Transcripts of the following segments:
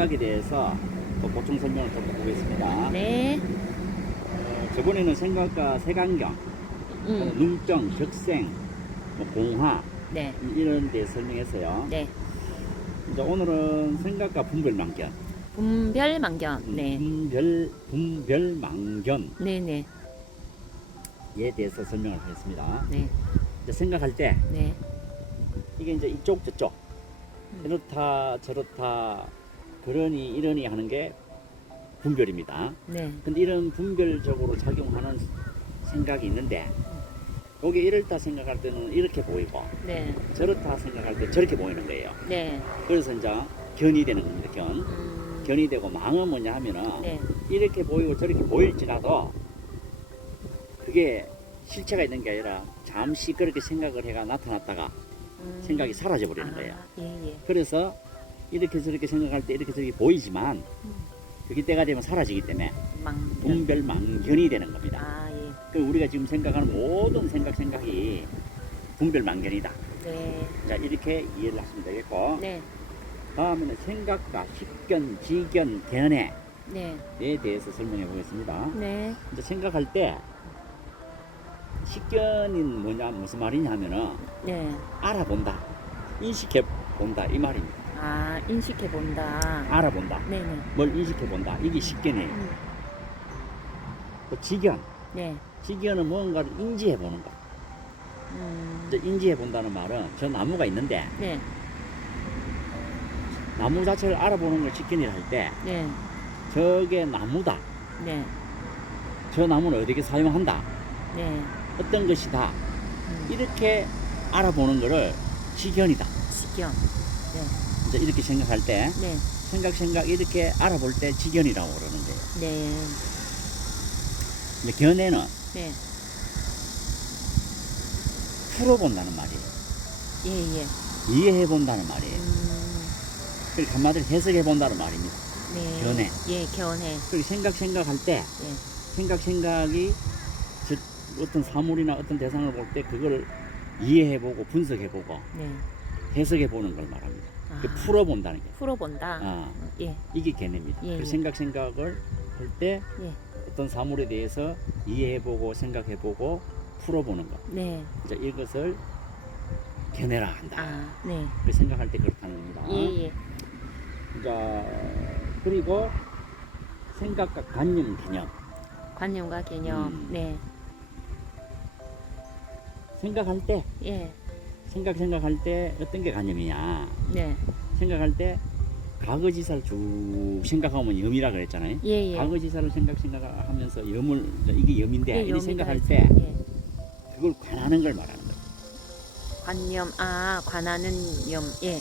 생각에 대해서 또 보충 설명을 좀 보겠습니다. 네. 저번에는 생각과 색안경, 눈병, 적생, 뭐 공화 네. 이런 데 설명했어요. 네. 이제 오늘은 생각과 분별망견, 분별망견. 네. 분별망견에 네네. 대해서 설명을 하겠습니다. 네. 이제 생각할 때 네. 이게 이제 이쪽 저쪽 이렇다 저렇다 그러니 이러니 하는 게 분별입니다. 네. 근데 이런 분별적으로 작용하는 생각이 있는데 여기 이렇다 생각할 때는 이렇게 보이고 네. 저렇다 생각할 때 저렇게 보이는 거예요. 네. 그래서 이제 견이 되는 겁니다. 견이 되고 망은 뭐냐 하면은 네. 이렇게 보이고 저렇게 보일지라도 그게 실체가 있는 게 아니라 잠시 그렇게 생각을 해가 나타났다가 생각이 사라져 버리는 거예요. 예, 예. 그래서 이렇게 저렇게 생각할 때 이렇게 저렇게 보이지만 그게 때가 되면 사라지기 때문에 망견. 분별망견이 되는 겁니다. 아, 예. 그 우리가 지금 생각하는 모든 생각이 분별망견이다. 네. 자, 이렇게 이해를 하시면 되겠고, 네. 다음에는 생각과 식견, 지견, 견해에 네. 대해서 설명해 보겠습니다. 네. 이제 생각할 때 식견은 뭐냐, 무슨 말이냐 하면은 네. 알아본다, 인식해 본다 이 말입니다. 아, 인식해본다. 알아본다, 네네. 뭘 인식해 본다, 이게 식견이에요. 또 지견, 네. 지견은 뭔가를 인지해 보는 거. 이제 인지해 본다는 말은 저 나무가 있는데 네. 나무 자체를 알아보는 걸 식견이라 할 때 네. 저게 나무다, 네. 저 나무는 어떻게 사용한다, 네. 어떤 것이다, 이렇게 알아보는 거를 지견이다. 식견. 네. 이제 이렇게 생각할 때 네. 생각 이렇게 알아볼 때 지견이라고 그러는 거예요. 네. 이제 견해는 네. 풀어본다는 말이에요. 예, 예. 이해해 본다는 말이에요. 그리고 한마디로 해석해 본다는 말입니다. 네. 견해. 예, 견해. 그리고 생각할 때 예. 생각이 어떤 사물이나 어떤 대상을 볼 때 그걸 이해해보고 분석해보고 네. 해석해보는 걸 말합니다. 아. 풀어본다는 게. 풀어본다. 아, 예. 이게 개념입니다. 예, 그래서 예. 생각을 할 때 예. 어떤 사물에 대해서 이해해보고 생각해보고 풀어보는 것. 네. 이제 이것을 견해라 한다. 아, 네. 그래서 생각할 때 그렇다는 겁니다. 예, 예. 자, 그리고 생각과 관념, 개념. 관념과 개념. 네. 생각할 때, 예. 생각할 때 어떤 게 관념이냐. 네. 생각할 때 과거지사를 쭉 생각하면 염이라 그랬잖아요. 예, 예. 과거지사를 생각하면서 이게 염인데 예, 이 염이라 생각할 했죠. 때 예. 그걸 관하는 걸 말하는 거예요. 관념, 아, 관하는 염. 예.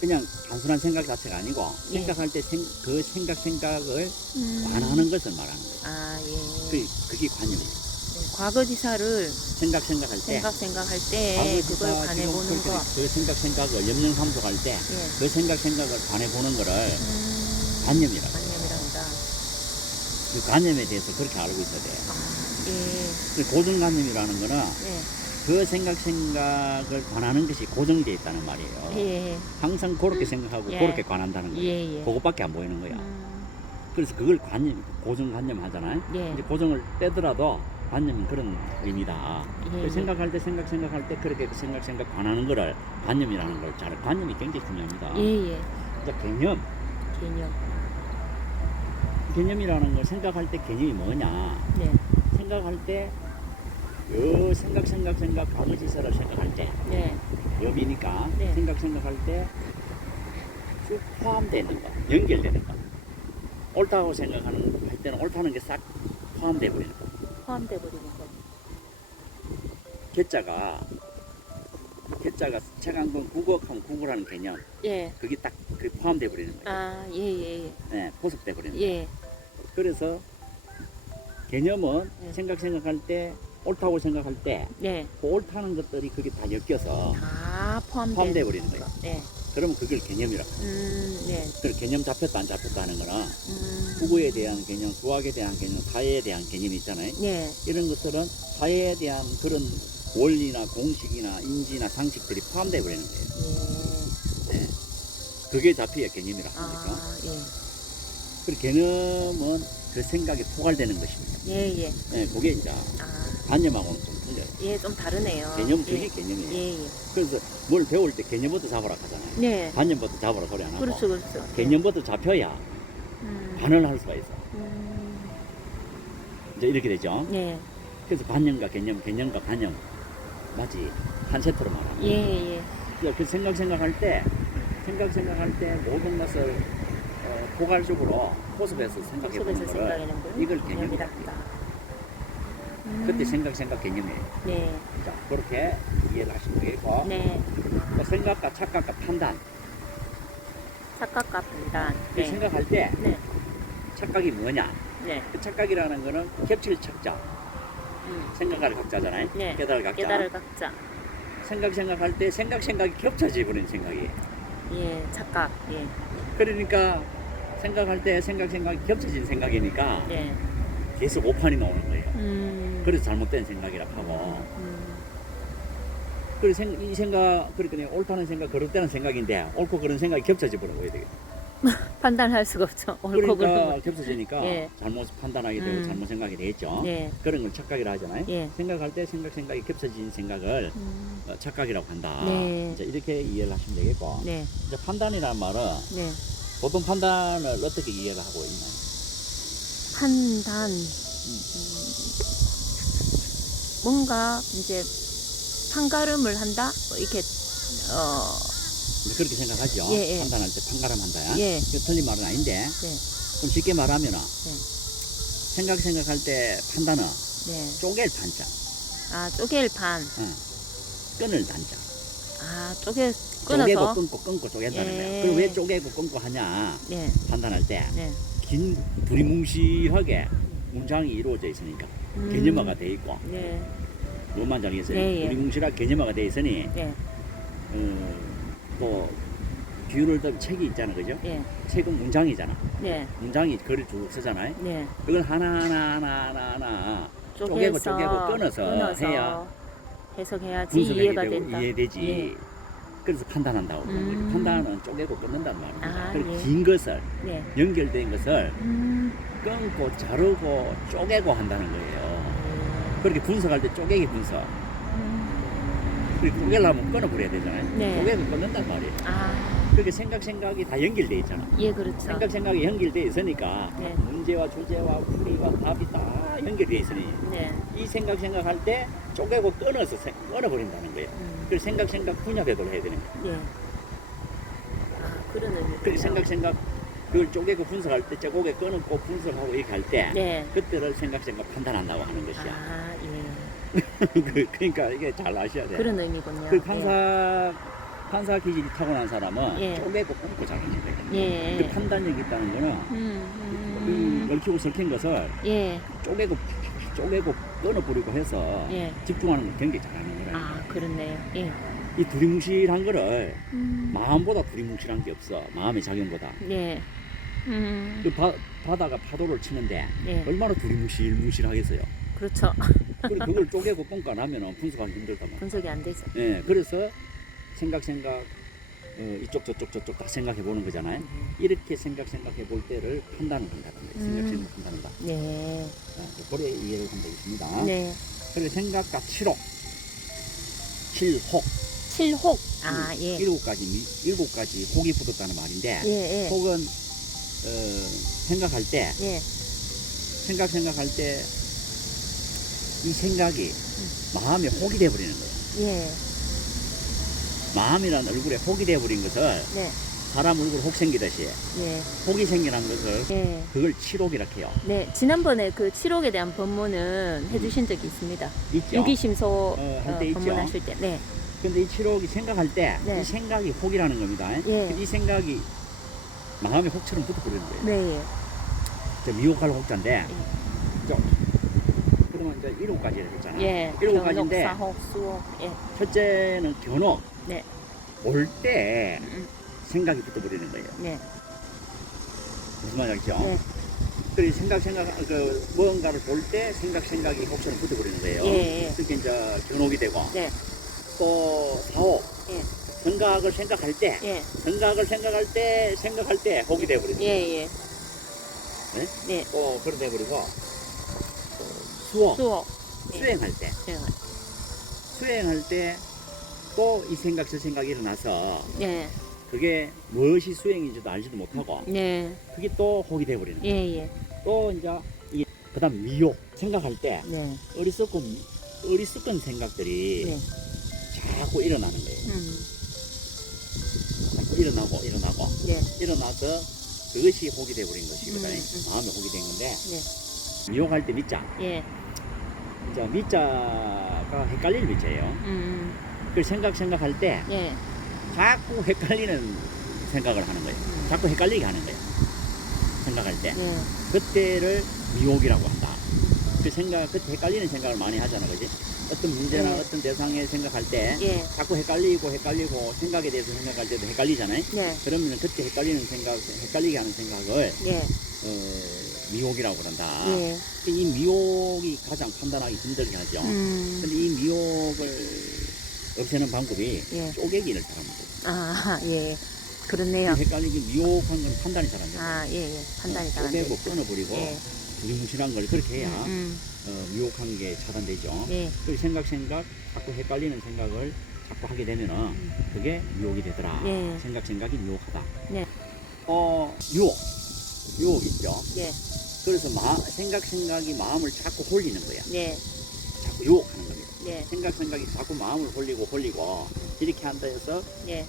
그냥 단순한 생각 자체가 아니고 예. 생각할 때 그 생각을 관하는 것을 말하는 거예요. 아, 예. 그게 관념이에요. 네. 과거지사를 생각할 때 생각할 때 그걸 관해보는 거. 그 생각을 염영삼속할 때 예. 그 생각을 관해보는 거를 관념이라고 해요. 관념이란다. 그 관념에 대해서 그렇게 알고 있어야 돼요. 아, 예. 그 고정관념이라는 거는 예. 그 생각을 관하는 것이 고정되어 있다는 말이에요. 예. 항상 그렇게 생각하고 예. 그렇게 관한다는 거예요. 예, 예. 그것밖에 안 보이는 거야. 그래서 그걸 고정관념 하잖아요. 예. 이제 고정을 떼더라도 관념은 그런 의미다. 예, 예. 생각할 때 그렇게 생각 관하는 거를 관념이라는 걸 잘, 관념이 굉장히 중요합니다. 예, 예. 이제 개념. 개념이라는 걸 생각할 때 개념이 뭐냐. 네. 생각할 때, 요 생각, 과거지사를 생각할 때, 네. 염이니까, 네. 생각할 때, 쭉 포함되는 거, 연결되는 거. 옳다고 할 때는 옳다는 게 싹 포함되어 버리는 거. 포함돼 버리는 거. 개자가 책 한 권 국어하면 국어라는 개념, 예. 그게 딱 포함되어 버리는 거예요. 아, 예, 예, 예. 네, 포섭돼 버리는 거예요. 예. 그래서 개념은 네. 생각할 때, 옳다고 생각할 때, 네. 그 옳다는 것들이 거기 다 엮여서 다 포함되어 버리는 거예요. 네. 그러면 그걸 개념이라고. 네. 그 개념 잡혔다 안 잡혔다 하는 거는 국어에 대한 개념, 수학에 대한 개념, 사회에 대한 개념이 있잖아요. 네. 이런 것들은 사회에 대한 그런 원리나 공식이나 인지나 상식들이 포함되어 버리는 거예요. 예. 네. 그게 자피의 개념이라 합니까? 아, 예. 그리고 개념은 그 생각에 포괄되는 것입니다. 예, 예. 예, 그게 이제 아, 관념하고는 좀 틀려요. 예, 좀 다르네요. 개념, 그게 예. 개념이에요. 예, 예. 그래서 뭘 배울 때 개념부터 잡으라 하잖아요. 네. 관념부터 잡으라 소리 안 하고. 그렇죠, 그렇죠. 개념부터 잡혀야 음. 반응을 할 수가 있어. 음. 이제 이렇게 되죠. 네. 그래서 관념과 개념, 개념과 관념. 맞지? 한 세트로 말하는 예, 예. 그 생각할 때 모든 것을 포괄적으로 포섭해서 생각해 보는 속에서 거를 생각하는 거. 이걸 개념이라 해요. 그때 생각 개념이에요. 네. 자, 그렇게 이해를 하시면 되겠고 네. 또 생각과 착각과 판단. 착각과 판단. 그 네. 생각할 때 네. 착각이 뭐냐? 네. 그 착각이라는 거는 겹칠 착자, 생각할 각자잖아요. 네. 깨달을 각자. 깨달을 각자. 생각할 때 생각이 겹쳐져 버리는 생각이. 예. 착각. 예. 그러니까 생각할 때 생각이 겹쳐진 생각이니까 네. 계속 오판이 나오는 거예요. 그래서 잘못된 생각이라고 하고. 그래서 이 생각, 그러니까 옳다는 생각, 그릇되는 생각인데 옳고 그런 생각이 겹쳐져 버려야 되겠다. 판단할 수가 없죠. 옳고 그러니까 그름은. 겹쳐지니까 예. 잘못 판단하게 되고 잘못 생각이 되겠죠. 네. 그런 걸 착각이라 하잖아요. 예. 생각할 때 생각이 겹쳐진 생각을 착각이라고 한다. 네. 이제 이렇게 이해를 하시면 되겠고. 네. 이제 판단이라는 말은 네. 보통 판단을 어떻게 이해를 하고 있나요? 판단. 뭔가 이제 판가름을 한다? 뭐 이렇게 이제 그렇게 생각하죠. 예, 예. 판단할 때 판가름 한다. 예. 그 틀린 말은 아닌데 네. 좀 쉽게 말하면은 생각할 때 판단은 네. 쪼갤 판자, 아, 쪼갤 판. 끈을 단자. 아, 쪼개 쪼개고 끊어서. 끊고 쪼갠다는 예. 거예요. 그럼 왜 쪼개고 끊고 하냐? 네. 판단할 때 네. 긴 두리뭉실하게 문장이 이루어져 있으니까 개념화가 돼 있고 네. 뭔 말인지 알겠어요? 예, 예. 두리뭉실하게 개념화가 돼 있으니 네. 또 비유를 더 책이 있잖아, 그죠? 네. 책은 문장이잖아. 네. 문장이 글을 쭉 쓰잖아요. 네. 그걸 하나하나 쪼개고 끊어서 해야 해석해야지 분석이 이해가 되고 된다. 이해되지. 예. 그래서 판단한다고 그러는 거죠. 판단은 쪼개고 끊는단 말입니다. 아, 그리고 예. 긴 것을 네. 연결된 것을 끊고 자르고 쪼개고 한다는 거예요. 그렇게 분석할 때 쪼개기 분석. 그리고 쪼개려면 끊어버려야 되잖아요. 네. 쪼개고 끊는단 말이에요. 아, 그렇게 생각이 다 연결돼 있잖아. 예, 그렇죠. 생각이 연결돼 있으니까 네. 문제와 주제와 풀이와 답이 다 연결돼 있으니 네. 이 생각할 때 쪼개고 끊어서 끊어버린다는 거예요. 그래서 생각 분야배도를 해야 되는 거예요. 예. 아, 그런 의미. 그리고 생각 그걸 쪼개고 분석할 때 쪼개고 끊고 분석하고 이렇게 할 때 네. 그때를 생각 판단한다고 하는 것이야. 아, 예. 그러니까 이게 잘 아셔야 돼요. 그런 의미군요. 그 판사 기질이 타고난 사람은 예. 쪼개고 끊고 잘하는 거거든요. 예. 그 판단력이 있다는 거는 얽히고 설킨 것을 예. 쪼개고 끊어버리고 해서 예. 집중하는 걸 굉장히 잘하는 거예요. 아, 그렇네요. 예. 이 두리뭉실한 거를 마음보다 두리뭉실한 게 없어. 마음의 작용보다. 예. 그 바다가 파도를 치는데 예. 얼마나 두리뭉실하겠어요. 그렇죠. 그리고 그걸 쪼개고 끊고 나면 분석하기 힘들단 말이에요. 분석이 안 되죠. 예, 그래서 생각 이쪽 저쪽 다 생각해 보는 거잖아요. 이렇게 생각해 볼 때를 판단을 한다는 거예요. 생각 판단한다. 네. 그래 이해를 한 적 있습니다. 네. 그리고 생각과 칠혹, 칠혹. 아, 예. 일곱 가지 혹이 붙었다는 말인데 예, 예. 혹은 생각할 때 예. 생각할 때 이 생각이 마음에 혹이 돼버리는 거예요. 예. 마음이라는 얼굴에 혹이 돼버린 것을 네. 사람 얼굴 혹 생기듯이 예. 혹이 생겨난 것을 예. 그걸 칠혹이라고 해요. 네. 지난번에 그 칠혹에 대한 법문은 해주신 적이 있습니다. 있죠? 유기심소 할때 있죠. 법문하실 때. 네. 근데 이 칠혹이 생각할 때 이 네. 생각이 혹이라는 겁니다. 예. 이 생각이 마음에 혹처럼 붙어버리는 거예요. 네. 저 미혹할 혹자인데 그러면 이제 일곱 가지를 했잖아요. 예. 일곱 가지인데 사혹, 수혹. 예. 첫째는 견혹. 네. 올 때 음. 생각이 붙어버리는 거예요. 네. 무슨 말인지 알죠? 네. 그리고 무언가를 볼 때 생각이 혹처럼 붙어버리는 거예요. 예, 예. 그게 이제 견혹이 되고 네. 또 사혹. 예. 생각을 생각할 때, 예. 생각할 때 혹이 돼버리죠. 예, 예. 네? 네. 또 그렇게 돼버리고 또 수업. 수행할 때, 수행할 때 또 이 생각 저 생각이 일어나서 예. 그게 무엇이 수행인지도 알지도 못하고 네. 그게 또 혹이 돼버리는 거예요. 예, 예. 또 이제 그다음 미혹 생각할 때 네. 어리석은 생각들이 네. 자꾸 일어나는 거예요. 자꾸 일어나고 네. 일어나서 그것이 혹이 돼버린 것이거든요. 음. 마음에 혹이 된 건데 네. 미혹할 때 미자, 예. 이제 미자가 헷갈릴 미자예요. 그 생각할 때 예. 자꾸 헷갈리는 생각을 하는 거예요. 자꾸 헷갈리게 하는 거예요. 생각할 때 예. 그때를 미혹이라고 한다. 그때 헷갈리는 생각을 많이 하잖아, 그지? 어떤 문제나 네. 어떤 대상에 생각할 때 예. 자꾸 헷갈리고 생각에 대해서 생각할 때도 헷갈리잖아요. 네. 그러면 그때 헷갈리게 하는 생각을 예. 미혹이라고 그런다. 예. 이 미혹이 가장 판단하기 힘들게 하죠. 근데 이 미혹을 없애는 방법이 예. 쪼개기를 잘하면 돼요. 아, 예. 그렇네요. 헷갈리기 미혹한 건 판단이 잘 안 돼요. 아, 예, 예. 판단이 잘 안 쪼개고 되죠. 끊어버리고 예. 무시무시한 걸 그렇게 해야 음. 미혹한 게 차단되죠. 예. 그리고 생각 자꾸 헷갈리는 생각을 자꾸 하게 되면은 그게 미혹이 되더라. 예. 생각이 미혹하다. 네. 유혹 있죠. 예. 그래서 생각이 마음을 자꾸 홀리는 거야. 네. 자꾸 유혹하는 겁니다. 네. 생각이 자꾸 마음을 홀리고 이렇게 한다 해서 예.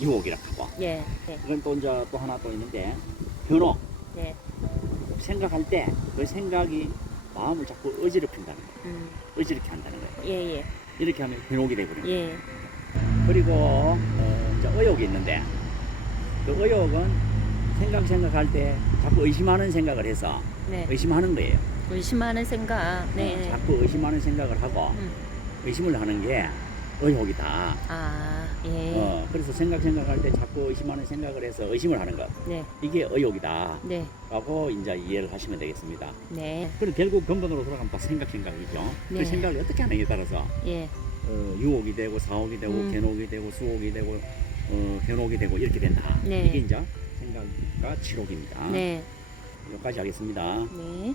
유혹이라고 하고. 예. 예. 그건 또 이제 또 하나 또 있는데 변호. 예. 생각할 때 그 생각이 마음을 자꾸 어지럽힌다는 거예요. 어지럽게 한다는 거예요. 예, 예. 이렇게 하면 변혹이 되버리는 거예요. 예. 그리고 이제 의욕이 있는데 그 의욕은 생각할 때 자꾸 의심하는 생각을 해서 네. 의심하는 거예요. 의심하는 생각. 네. 자꾸 의심하는 생각을 하고 의심을 하는 게 의욕이다. 아, 예. 그래서 생각할 때 자꾸 의심하는 생각을 해서 의심을 하는 것. 네. 이게 의욕이다. 네. 라고 이제 이해를 하시면 되겠습니다. 네. 그리고 결국 근본으로 돌아가면 다 생각이죠. 네. 그 생각을 어떻게 하느냐에 따라서 예. 유혹이 되고 사혹이 되고 견혹이 되고 수혹이 되고 변혹이 되고 이렇게 된다. 네. 이게 이제 생각과 치욕입니다. 네. 여기까지 하겠습니다. 네.